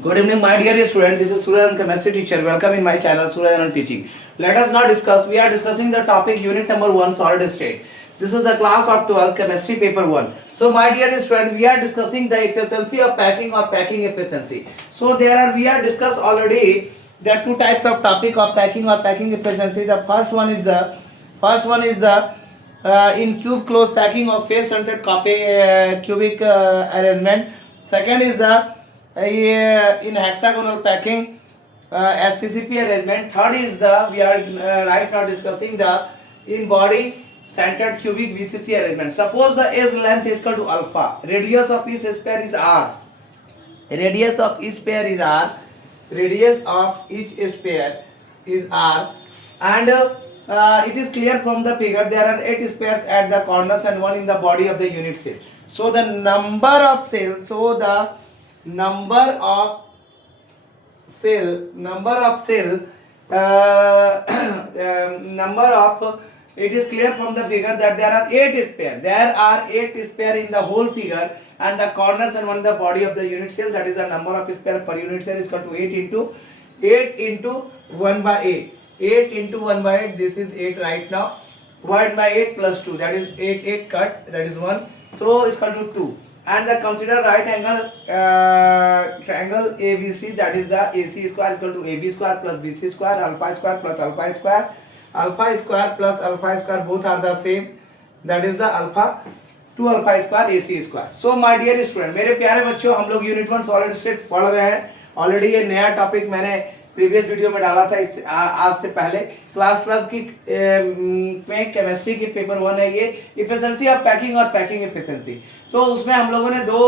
Good evening, my dear student. This is Suraj, chemistry teacher. Welcome in my channel, Suraj Teaching. Let us now discuss. We are discussing the topic unit number 1, solid state. This is the class of 12, chemistry paper 1. So, my dear student, we are discussing the efficiency of packing or packing efficiency. So, we are discussed already. There are two types of topic of packing or packing efficiency. The first one is the in cube close packing of face-centered cubic arrangement. Second is the in hexagonal packing SCCP arrangement. Third is the we are right now discussing the in body centered cubic BCC arrangement. Suppose the edge length is equal to alpha, radius of each sphere is r, radius of each sphere is r, radius of each sphere is r, and it is clear from the figure there are 8 spheres at the corners and 1 in the body of the unit cell. So the number of cells, number of it is clear from the figure that there are 8 spheres. There are 8 spheres in the whole figure and the corners and 1 in the body of the unit cell. That is the number of spheres per unit cell is equal to 8 into 1 by 8. 8 into 1 by 8, this is 8 right now. 1 by 8 plus 2, that is 8 cut, that is 1. So it's equal to 2. And the consider right angle triangle ABC, that is the AC square is equal to AB square plus BC square, alpha square plus alpha square. Alpha square plus alpha square both are the same. That is the alpha 2 alpha square AC square. So my dear student, मेरे प्यारे बच्चों, हम लोग unit 1 solid state पढ़ रहे हैं. Already ये नया टॉपिक मैंने प्रीवियस वीडियो में डाला था इस आज से पहले. क्लास 12 की में केमिस्ट्री की पेपर 1 है ये, इफिशिएंसी ऑफ पैकिंग और पैकिंग इफिशिएंसी. तो उसमें हम लोगों ने 2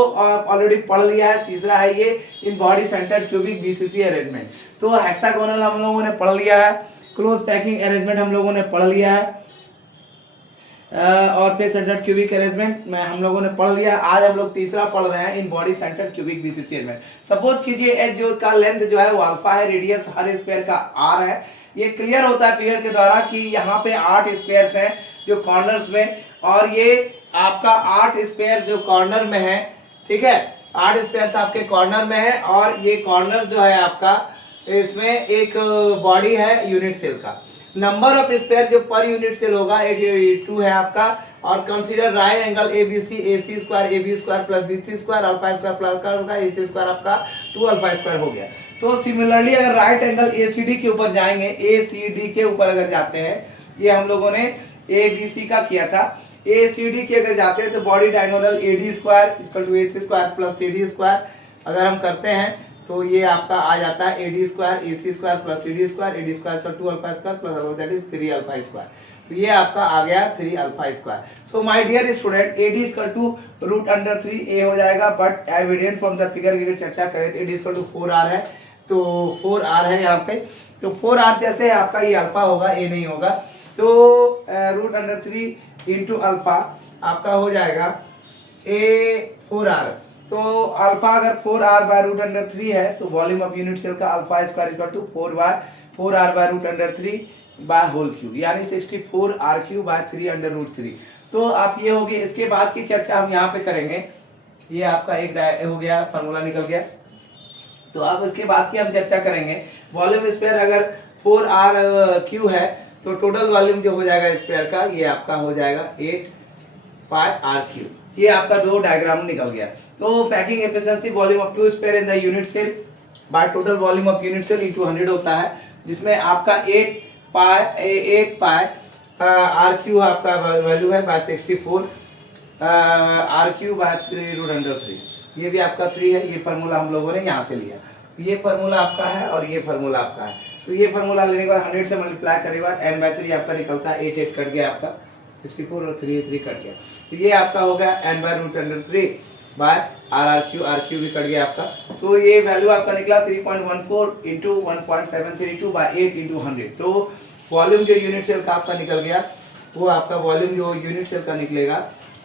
ऑलरेडी पढ़ लिया है. तीसरा है ये in body centred cubic BCC arrangement. तो हेक्सागोनल हम लोगों ने पढ़ लिया है, क्लोज पैकिंग अरेंजमेंट हम लोगों ने पढ़ लिया है, और फेस सेंटर्ड क्यूबिक अरेंजमेंट में हम लोगों ने पढ़ लिया. आज हम लोग तीसरा पढ़ रहे हैं in body centred cubic BCC arrangement. Suppose कीजिए एच जो का लेंथ जो है वो अल्फा है, रेडियस हर स्फीयर का आर है. ये क्लियर होता है फिगर के द्वारा कि यहाँ पे 8 स्फीयर्स हैं जो कॉर्नर्स में, और ये आपका 8 स्फीयर जो कॉर्नर में है. ठीक है, 8 स्फीयर्स आपके कॉर्नर में है, और ये कॉर्नर जो है आपका इसमें एक बॉडी है यूनिट सेल का. नंबर ऑफ स्पेयर जो पर यूनिट सेल होगा 2 है आपका. और consider right angle ABC, AC square AB square plus BC square alpha square plus का एसी स्क्वायर आपका 2 अल्फा स्क्वायर हो गया. तो सिमिलरली अगर राइट एंगल एसीडी के ऊपर जाएंगे, एसीडी के ऊपर अगर जाते हैं, ये हम लोगों ने एबीसी का किया था, एसीडी के अगर जाते हैं तो body diagonal AD square equal to AC square plus CD square अगर हम करते हैं तो ये आपका आ जाता है AD square AC square plus CD square, AD square का 2 alpha square plus that is 3 alpha square. तो ये आपका आ गया 3 alpha square. So my dear student, AD equal to root under 3 a हो जाएगा, but evident from the figure की चर्चा करें तो एडी इक्वल टू 4r है. तो 4r है यहाँ पे, तो 4r जैसे आपका ये अल्फा होगा, ए नहीं होगा. तो रूट अंडर 3 इंटू अल्फा आपका हो जाएगा ए 4r. तो अल्फा अगर 4r बाय रूट अंडर 3 है तो वॉल्यूम ऑफ यूनिट सेल का alpha square equal to 4r by root under 3 by whole cube, यानी 64r cube by 3 under root 3. तो आप ये हो गए. इसके बाद की चर्चा हम यहाँ पे करेंगे. ये आपका एक हो गया, फार्मूला निकल गया. तो अब इसके बाद की हम चर्चा करेंगे. वॉल्यूम स्पेयर अगर 4r क्यूब है तो टोटल वॉल्यूम जो हो जाएगा स्पेयर का, ये आपका हो जाएगा 8πr क्यूब. ये आपका 2 डायग्राम निकल गया. तो packing efficiency volume of 2 sphere in the unit cell by total volume of unit cell into 100 होता है, जिसमें आपका 8π आर क्यू आपका वैल्यू है by 64 r cube by 3 root under 3. ये भी आपका 3 है. ये फार्मूला हम लोगों ने यहाँ से लिया. ये फार्मूला आपका है और ये फार्मूला आपका है. तो ये फार्मूला लेने के बाद 100 से मल्टीप्लाई करने के बाद n/3 आपका निकलता है. 8 कट गया आपका, 64 और 3 कट गया. तो ये आपका हो गया n by root under 3 by r cube भी कट गया आपका. तो ये वैल्यू आपका निकला 3.14 इंटू 1.732 बाय 8 इंटू 100. तो वॉल्यूम जो यूनिट सेल का आपका निकल गया, वो आपका वॉल्यूम जो यूनिट सेल का निकलेगा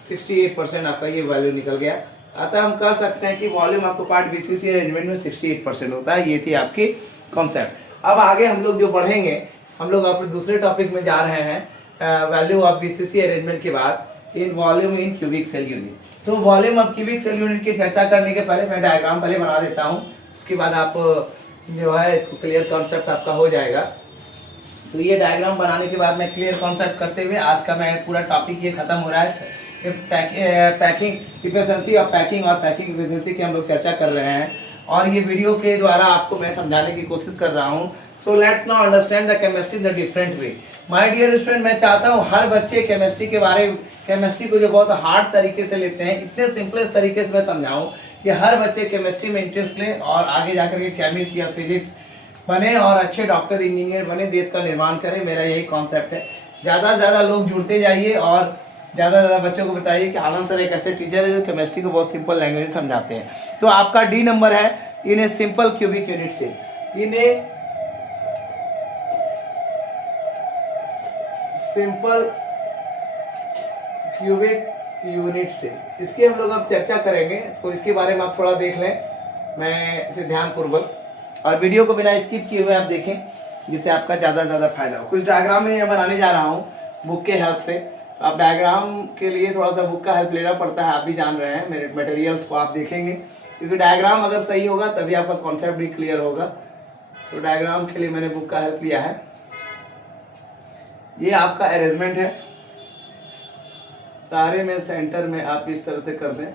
68% आपका ये वैल्यू निकल गया. अतः हम कह सकते हैं कि वॉल्यूम आपको पार्ट बीसीसी अरेंजमेंट में 68% होता है. ये थी आपकी कॉन्सेप्ट. अब आगे हम लोग जो बढ़ेंगे, हम लोग अपने दूसरे टॉपिक में जा रहे हैं. वैल्यू ऑफ बीसीसी अरेंजमेंट के बाद in volume in cubic cell unit. तो volume of cubic cell unit की चर्चा करने के पहले मैं डायग्राम पहले बना देता हूँ. उसके बाद आप जो है इसको क्लियर कॉन्सेप्ट आपका हो जाएगा। तो ये डायग्राम बनाने के बाद मैं क्लियर कॉन्सेप्ट करते हुए आज का मैं पूरा टॉपिक ये खत्म हो रहा है। पैकिंग इफिशिएंसी और पैकिंग इफिशिएंसी की हम लोग चर्चा कर रहे हैं और ये वीडियो के द्वारा आपको मैं समझाने की कोशिश कर रहा हूँ। So let's now understand the chemistry the different way. My dear student, मैं चाहता हूँ हर बच्चे केमिस्ट्री को जो बहुत हार्ड तरीके से लेते हैं, इतने सिंपलेस्ट तरीके से मैं समझाऊं कि हर बच्चे केमिस्ट्री में इंटरेस्ट लें और आगे जाकर के केमिस्ट या फिजिक्स बने और अच्छे डॉक्टर इंजीनियर बने, देश का निर्माण करें। मेरा यही कॉन्सेप्ट है। ज़्यादा से ज़्यादा लोग जुड़ते जाइए और ज़्यादा से ज़्यादा बच्चों को बताइए कि आनंद सर एक ऐसे टीचर है जो केमिस्ट्री को बहुत सिंपल लैंग्वेज में समझाते हैं। तो आपका डी नंबर है इन ए सिंपल क्यूबिक यूनिट से। इन ए सिंपल क्यूबिक यूनिट से इसकी हम लोग अब चर्चा करेंगे। तो इसके बारे में आप थोड़ा देख लें, मैं इसे ध्यानपूर्वक और वीडियो को बिना स्किप किए हुए आप देखें, जिससे आपका ज़्यादा से ज़्यादा फायदा हो। कुछ डायग्राम में बनाने जा रहा हूँ बुक के हेल्प से। तो आप डायग्राम के लिए थोड़ा सा बुक का हेल्प लेना पड़ता है, आप भी जान रहे हैं। मेरे मटेरियल्स को आप देखेंगे क्योंकि डायग्राम अगर सही होगा तभी आपका कॉन्सेप्ट भी क्लियर होगा। तो डायग्राम के लिए मैंने बुक का हेल्प लिया है। ये आपका अरेंजमेंट है, सारे में सेंटर में आप इस तरह से कर दें।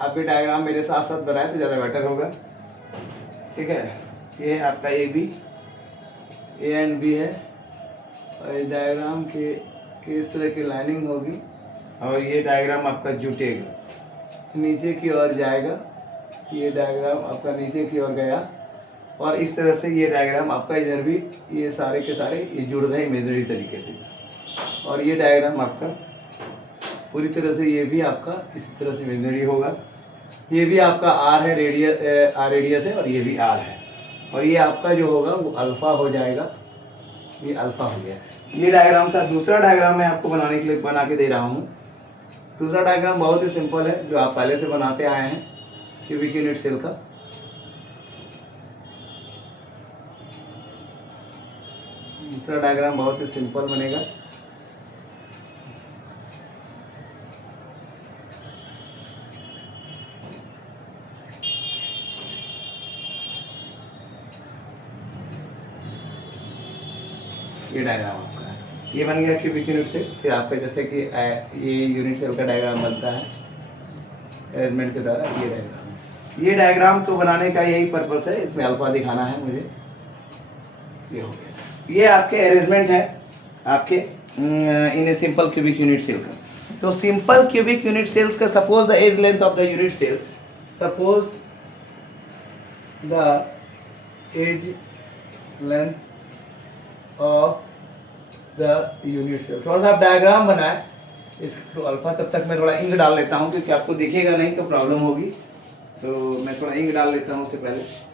आप भी डायग्राम मेरे साथ साथ बनाए तो ज़्यादा बेटर होगा, ठीक है। ये आपका a b, a and b है और ये डायग्राम के इस तरह की लाइनिंग होगी और ये डायग्राम आपका जुटेगा, नीचे की ओर जाएगा। ये डायग्राम आपका नीचे की ओर गया और इस तरह से ये डायग्राम आपका इधर भी ये सारे के सारे ये जुड़ रहे हैं इमेजरी तरीके से। और ये डायग्राम आपका पूरी तरह से ये भी आपका इसी तरह से इमेजरी होगा। ये भी आपका आर है, रेडियस है और ये भी आर है और ये आपका जो होगा वो अल्फा हो जाएगा। ये अल्फा हो गया। ये डायग्राम था। दूसरा डायग्राम मैं आपको बनाने के लिए बना के दे रहा हूँ। दूसरा डायग्राम बहुत ही सिंपल है जो आप पहले से बनाते आए हैं क्यूबिक यूनिट सेल का। दूसरा डायग्राम बहुत ही सिंपल बनेगा। ये डायग्राम आपका है, ये बन गया क्यूबिक यूनिट सेल। फिर आपका जैसे कि ये यूनिट सेल का डायग्राम बनता है अरेंजमेंट के द्वारा। ये डायग्राम तो बनाने का यही पर्पस है, इसमें अल्फा दिखाना है मुझे। ये हो गया। ये आपके अरेंजमेंट है आपके in a simple cubic unit cell का। तो सिंपल क्यूबिक यूनिट सेल्स का suppose the edge length of the unit cell, suppose the edge length of the unit cell. थोड़ा सा आप डायग्राम बनाए इसका तो अल्फा। तब तक मैं थोड़ा इंक डाल लेता हूँ क्योंकि आपको दिखेगा नहीं तो प्रॉब्लम होगी। तो मैं थोड़ा इंक डाल लेता हूँ उससे पहले।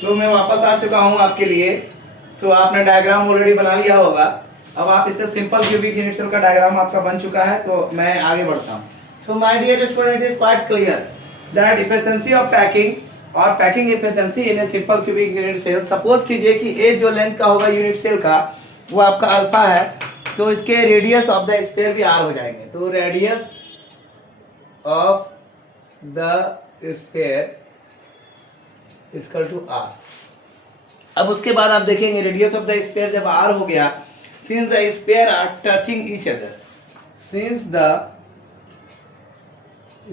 सो मैं वापस आ चुका हूँ आपके लिए। सो आपने डायग्राम ऑलरेडी बना लिया होगा। अब आप इससे सिंपल क्यूबिक यूनिट सेल का डायग्राम आपका बन चुका है, तो मैं आगे बढ़ता हूँ। So my dear student, it is quite clear that efficiency of packing और packing efficiency in a simple cubic unit cell. Suppose कीजिए कि ए जो लेंथ का होगा यूनिट सेल का वो आपका अल्फा है, तो इसके रेडियस ऑफ द स्फीयर भी आर हो जाएंगे। तो radius of the sphere equal to r. अब उसके बाद आप देखेंगे रेडियस ऑफ द स्फीयर जब आर हो गया, since the sphere are touching each other, since the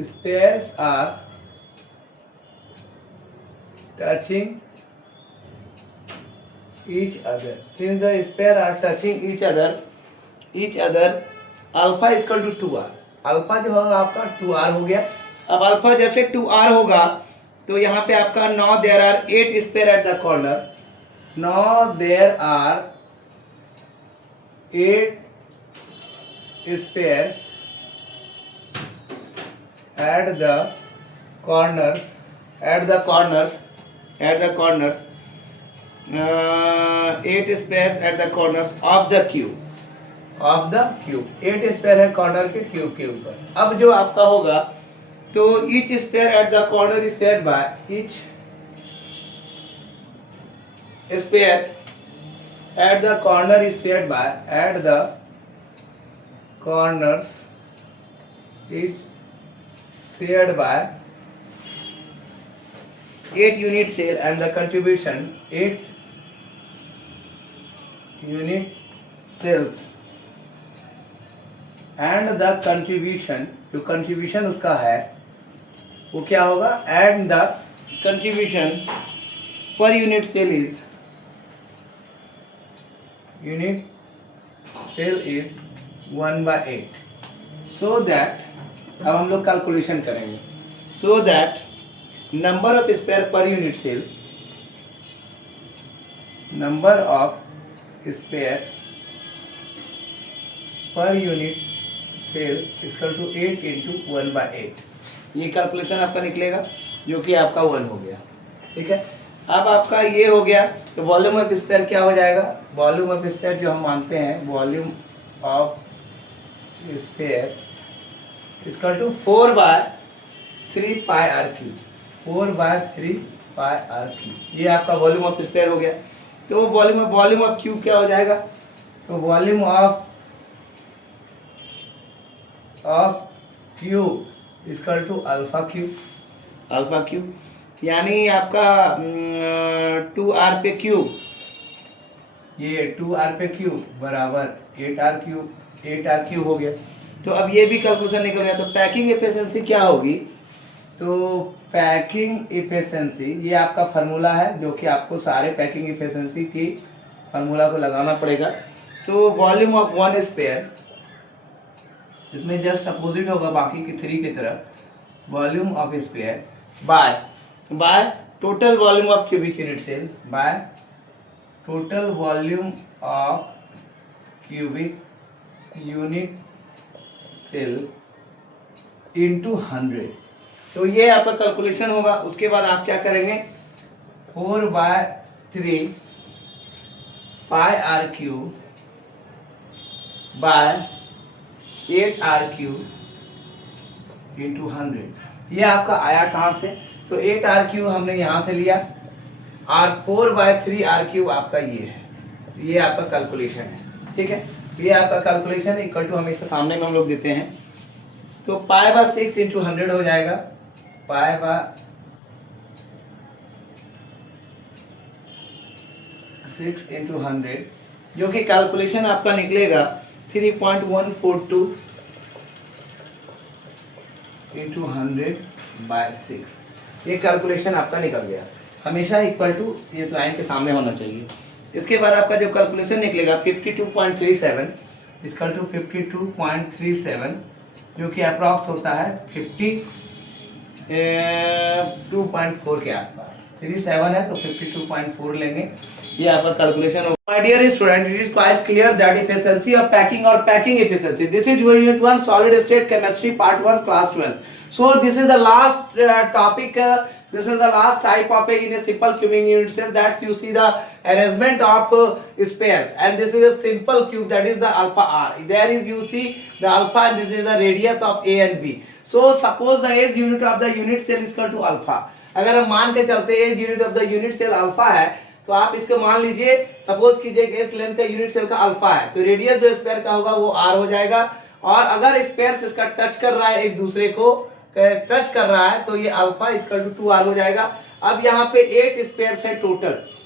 spheres are touching each other, since the sphere are touching each other alpha equal to 2r। Alpha जो होगा आपका 2r हो गया। अब alpha जैसे 2r होगा तो यहाँ पे आपका now there are 8 sphere at the corner, now there are 8 spheres at the corners, at the corners 8 spheres at the corners of the cube, 8 sphere है कॉर्नर के क्यूब के ऊपर। अब जो आपका होगा तो each sphere at the corner is set by each sphere at the corner is set by at the corners is shared by 8 unit cell and the contribution 8 unit cells and the contribution, जो contribution उसका है वो क्या होगा, and the contribution per unit cell is 1/8, so that अब हम लोग calculation करेंगे। So that number of sphere per unit cell, number of sphere per unit cell equal to 8 into 1/8। ये कैलकुलेशन आपका निकलेगा जो कि आपका 1 हो गया। ठीक है, अब आपका ये हो गया तो वॉल्यूम ऑफ स्पेयर क्या हो जाएगा, वॉल्यूम ऑफ स्पेयर जो हम मानते हैं volume of sphere equal to 4/3 pi r cube, 4/3 pi r cube. ये आपका वॉल्यूम ऑफ स्पेयर हो गया। तो वॉल्यूम ऑफ क्यूब क्या हो जाएगा, तो volume of cube equal to alpha cube, यानी आपका 2r पे क्यूब, ये 2r पे क्यूब बराबर 8r क्यूब हो गया। तो अब ये भी कैलकुलेशन निकल गया। तो पैकिंग एफिशिएंसी क्या होगी, तो पैकिंग एफिशिएंसी ये आपका फार्मूला है जो कि आपको सारे पैकिंग एफिशिएंसी की फार्मूला को लगाना पड़ेगा। सो वॉल्यूम ऑफ 1 स्पेयर, इसमें जस्ट अपोजिट होगा बाकी की 3 की तरह, volume of sphere by total volume of cubic unit cell, by total volume of cubic unit cell into 100। तो ये आपका कैलकुलेशन होगा। उसके बाद आप क्या करेंगे, 4/3 pi r cube by 8r cube into 100। ये आपका आया कहाँ से, तो 8r क्यूब हमने यहाँ से लिया और 4/3r क्यूब आपका ये है। ये आपका कैलकुलेशन है। ठीक है, ये आपका कैलकुलेशन इक्वल टू हमेशा सामने में हम लोग देते हैं। तो π/6 इंटू 100 हो जाएगा, π/6 इंटू 100, जो कि कैलकुलेशन आपका निकलेगा 3.142 इंटू 100/6। ये कैलकुलेशन आपका निकल गया। हमेशा इक्वल टू इस लाइन के सामने होना चाहिए। इसके बाद आपका जो कैलकुलेशन निकलेगा 52.37 इक्वल टू 52.37, जो कि अप्रॉक्स होता है 52.4 के आसपास। 37 है तो 52.4 लेंगे। ये आपका कैलकुलेशन होगा। My dear student, it is quite clear that efficiency of packing or packing efficiency. This is unit 1 solid state chemistry part 1 class 12. So this is the last topic. This is the last type of in a simple cubing unit cell, that you see the arrangement of spheres, and this is a simple cube, that is the alpha r. There is you see the alpha, and this is the radius of a and b. So suppose the edge unit of the unit cell is equal to alpha. अगर हम मान के चलते हैं edge unit of the unit cell alpha है, तो आप इसको मान लीजिए, सपोज कीजिए कि इस लेंथ का यूनिट सेल का अल्फा है, तो रेडियस जो स्क्वायर का होगा वो आर हो जाएगा। और अगर स्क्वायर इसका टच कर रहा है, एक दूसरे को टच कर रहा है, तो ये अल्फा इक्वल टू 2r हो जाएगा। अब यहाँ पे 8 स्क्वायर है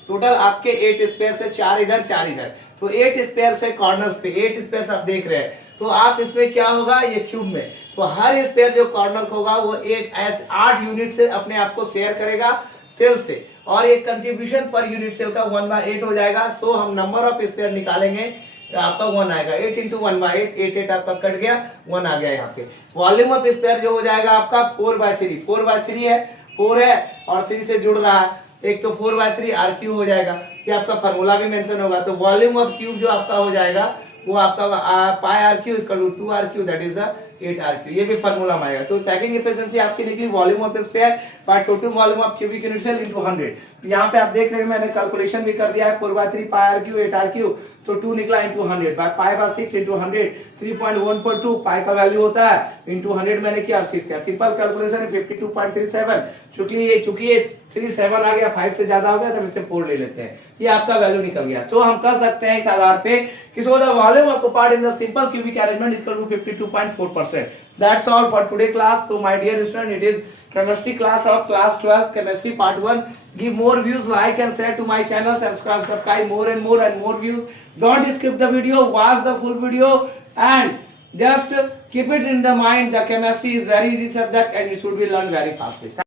टोटल आपके 8 स्क्वायर से 4 इधर 4 इधर, तो 8 स्क्वायर से कॉर्नर्स पे 8 स्क्वायर आप देख रहे हैं, तो आप इसमें क्या होगा, ये क्यूब में, तो हर स्क्वायर जो कॉर्नर होगा वो एक 8 यूनिट से अपने आप को शेयर करेगा सेल से, और एक कंट्रीब्यूशन पर यूनिट सेल का 1/8 हो जाएगा। सो हम नंबर ऑफ स्क्वायर निकालेंगे, आपका 1 आएगा, 8 इंटू 1/8, 8 आपका कट गया, 1 आ गया यहाँ पे। वॉल्यूम ऑफ स्क्वायर जो हो जाएगा आपका 4/3, 4/3 है, 4 है और 3 से जुड़ रहा है, एक तो 4/3 आर क्यूब हो जाएगा, ये आपका फार्मूला भी मेंशन होगा। तो वॉल्यूम ऑफ क्यूब जो आपका हो जाएगा वो आपका पाई आर क्यू इसका 2r Q, that is the 8r Q, ये भी फार्मूला में आएगा। तो पैकिंग एफिशिएंसी आपकी निकली volume of square by total volume of cubic unit cell into 100। यहाँ पे आप देख रहे हैं मैंने कैलकुलेशन भी कर दिया है, 4/3 pi are Q 8r Q, तो 2 निकला into 100 by pi by 6 into 100, 3.1.2 पाई का वैल्यू होता है, इनटू 100 मैंने किया और 6 किया, सिंपल कैलकुलेशन है 52.37। चूंकि ये 37 आ गया, 5 से ज्यादा हो गया तो इससे 4 ले लेते हैं, ये आपका वैल्यू निकल गया। तो हम कह सकते हैं इस आधार पे कि so the volume occupied in the simple cubic arrangement is equal to 52.4%। That's all for today class. So my dear student, it is chemistry class of class 12 chemistry part 1. Give more views, like and share to my channel, subscribe more and more views. Don't skip the video, watch the full video and just keep it in the mind, the chemistry is very easy subject and it should be learned very fastly.